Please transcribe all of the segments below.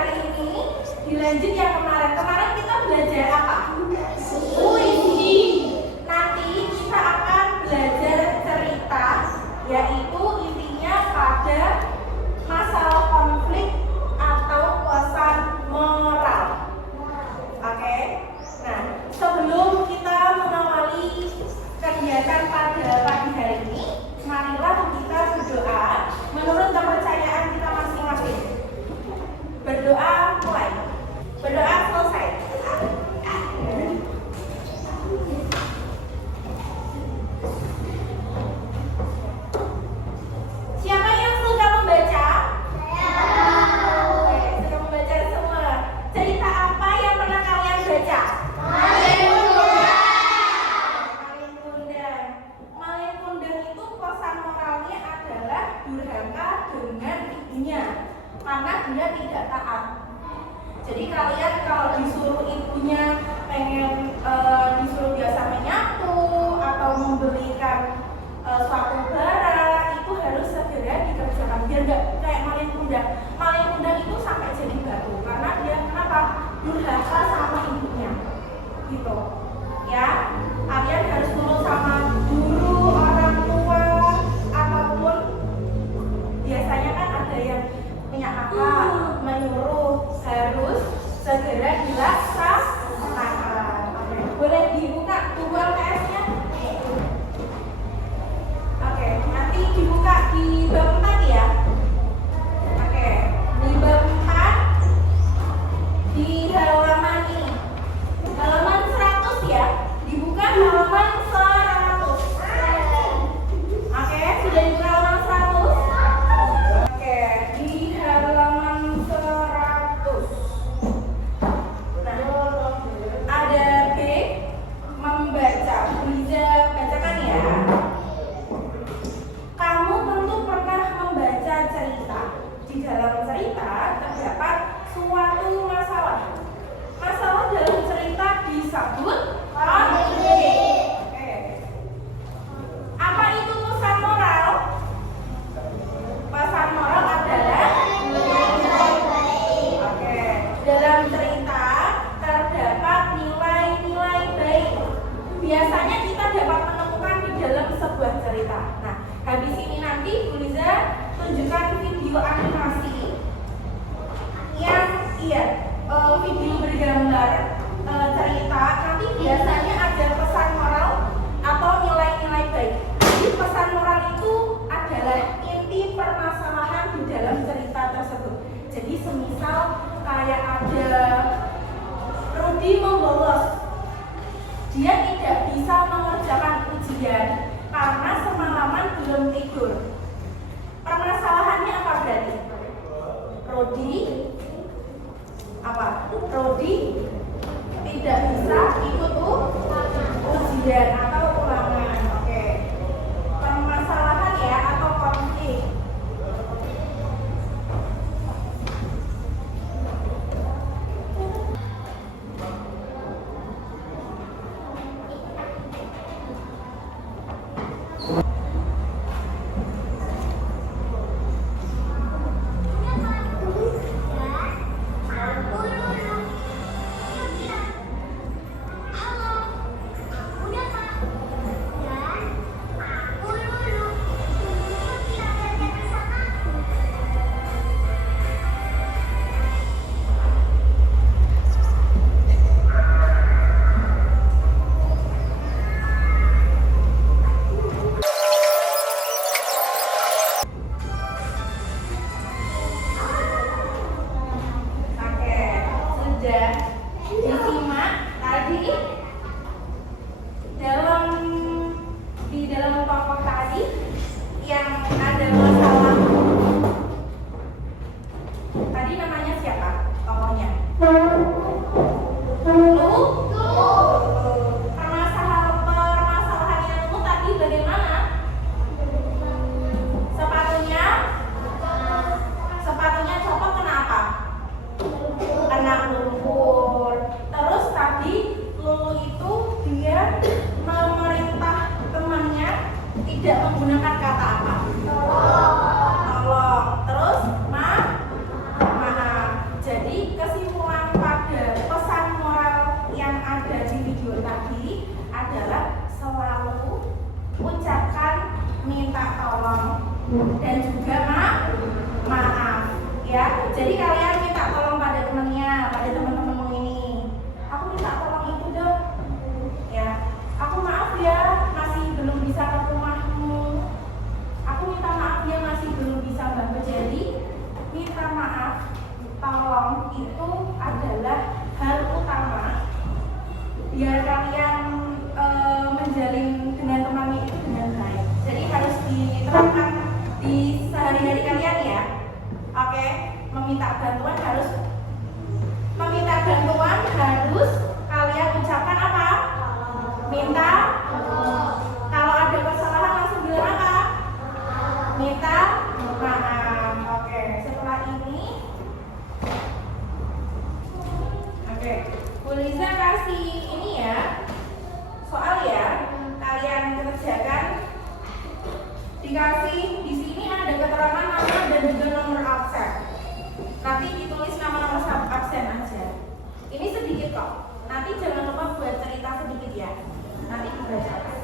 hari ini dilanjut yang kemarin. Kemarin kita belajar apa? Puisi. Nanti kita akan belajar cerita, yaitu intinya pada masalah konflik atau pesan moral. Oke. Nah, sebelum kita mengawali kegiatan pada pagi hari ini, marilah kita berdoa menurut kepercayaan kita masing-masing. Berdoa mulai. Berdoa selesai. Siapa yang suka membaca? Oke, suka membaca semua. Cerita apa yang pernah kalian baca? Malin Kundang. Malin Kundang itu pesan moralnya adalah durhaka dengan ibunya karena dia tidak taat. Jadi kalian kalau disuruh ibunya pengen disuruh biasa menyapu atau membelikan suatu barang, itu harus segera dikerjakan biar nggak kayak Malin Kundang. Malin Kundang itu sampai jadi batu karena dia kenapa? Durhaka sama ibunya, gitu. Ya, kalian harus nurut sama guru, orang tua, ataupun biasanya kan ada yang punya kakak menyuruh harus segera dilaksanakan. Boleh dibuka buku LKS-nya? Oke, nanti dibuka di bab 4 ya. Oke, di bab 4 di halaman ini. Halaman 100 ya. Dibuka halaman 100. Oke, sudah dibuka halaman 100? Oke, di halaman 100. Nah, ada B, membaca. Bisa bacakan ya. Kamu tentu pernah membaca cerita. Di dalam cerita terdapat suatu masalah. Masalah dalam cerita disebut konflik. Oke. Apa itu pesan moral? Pesan moral adalah oke. Dalam cerita terdapat nilai-nilai baik. Biasanya kita dapat menemukan di dalam sebuah cerita. Nah, habis ini nanti Bu Liza tunjukkan video animasi yang video bergambar cerita. Nanti biasanya ada pesan moral atau nilai-nilai baik. Jadi pesan moral itu adalah inti permasalahan di dalam cerita tersebut. Jadi semisal kayak ada Rudi membolos, dia tidak bisa mengerjakan ujian karena semalaman belum tidur. Permasalahannya apa berarti? Rudi tidak bisa ikut ujian atau ulangan. Oke. Permasalahan ya atau konflik. Disimak tadi di dalam tokoh tadi yang ada masalah. Tadi namanya siapa tokohnya? Permasalahannya itu tadi bagaimana? Sepatunya copot kenapa? Kena lumpur. Terus tadi Lulu itu dia memerintah temannya tidak menggunakan kata apa? Tolong. Terus maaf. Jadi kesimpulan pada pesan moral yang ada di video tadi adalah selalu ucapkan minta tolong dan juga maaf ya. Jadi kalian minta tolong pada temannya, pada teman-temanmu ini. Aku minta tolong itu dong. Ya, aku maaf ya masih belum bisa ke rumahmu. Aku minta maaf ya masih belum bisa bantu. Jadi minta maaf, tolong itu adalah hal utama biar kalian menjalin dengan temannya itu dengan baik. Jadi harus diterapkan di sehari-hari kalian ya. Oke, meminta bantuan harus kalian ucapkan apa? Minta. Kalau ada kesalahan langsung bilang apa? Minta maaf. Oke, setelah ini Bu Liza kasih ini ya, soal ya, kalian kerjakan. Dikasih di sini ada keterangan nama dan juga nomor absen. Nanti ditulis nama-nama absen aja. Ini sedikit kok. Nanti jangan lupa buat cerita sedikit ya. Nanti dibacakan.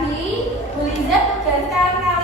lagi, Bu Liza tugaskan